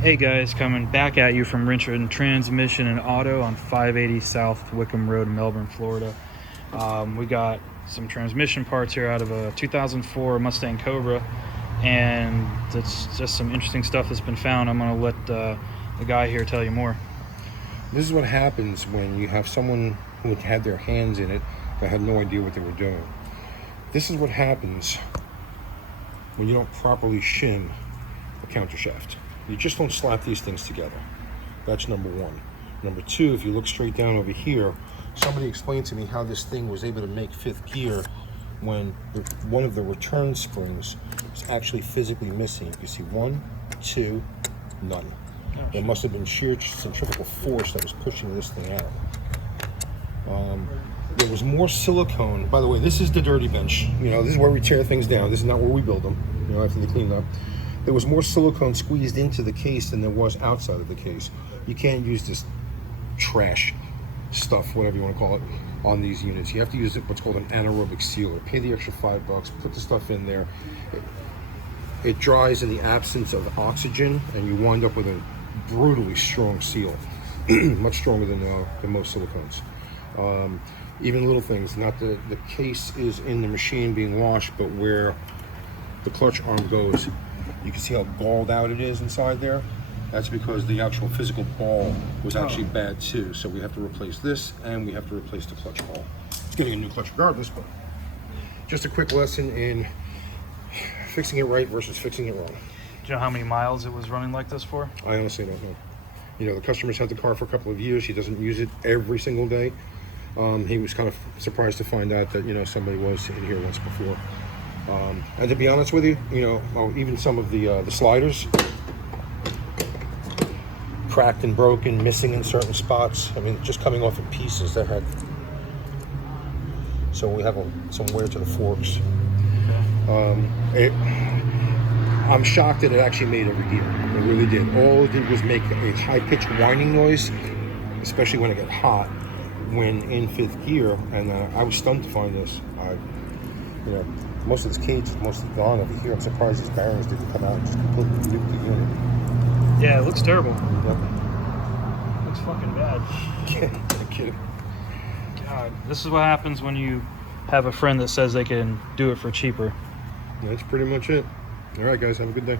Hey guys, coming back at you from Richmond Transmission and Auto on 580 South Wickham Road in Melbourne, Florida. We got some transmission parts here out of a 2004 Mustang Cobra, and it's just some interesting stuff that's been found. I'm going to let the guy here tell you more. This is what happens when you have someone who had their hands in it that had no idea what they were doing. This is what happens when you don't properly shim a countershaft. You just don't slap these things together. That's number one. Number two, if you look straight down over here, somebody explained to me how this thing was able to make fifth gear when one of the return springs is actually physically missing. You can see 1, 2, none. There must have been sheer centrifugal force that was pushing this thing out. There was more silicone. By the way, this is the dirty bench. You know, this is where we tear things down. This is not where we build them, you know, after they clean up. There was more silicone squeezed into the case than there was outside of the case. You can't use this trash stuff, whatever you want to call it, on these units. You have to use what's called an anaerobic sealer. Pay the extra $5, put the stuff in there. It dries in the absence of oxygen, and you wind up with a brutally strong seal, much stronger than most silicones. Even little things, not the case is in the machine being washed, but where the clutch arm goes, you can see how galled out it is inside there. That's because the actual physical ball was actually bad too. So we have to replace this, and we have to replace the clutch ball. Getting a new clutch regardless, but just a quick lesson in fixing it right versus fixing it wrong. Do you know how many miles it was running like this for? I honestly don't know. You know, the customer's had the car for a couple of years. He doesn't use it every single day. He was kind of surprised to find out that, you know, somebody was in here once before. And to be honest with you, you know, even some of the sliders, cracked and broken, missing in certain spots. I mean, just coming off in pieces. That had, so we have some wear to the forks. I'm shocked that it actually made every gear. It really did. All it did was make a high-pitched whining noise, especially when it got hot, when in fifth gear. And I was stunned to find this. You know, most of this cage is mostly gone over here. I'm surprised these bearings didn't come out and just completely nuke the unit. Yeah, it looks terrible. Yep. Looks fucking bad. No kidding. God, this is what happens when you have a friend that says they can do it for cheaper. That's pretty much it. All right, guys, have a good day.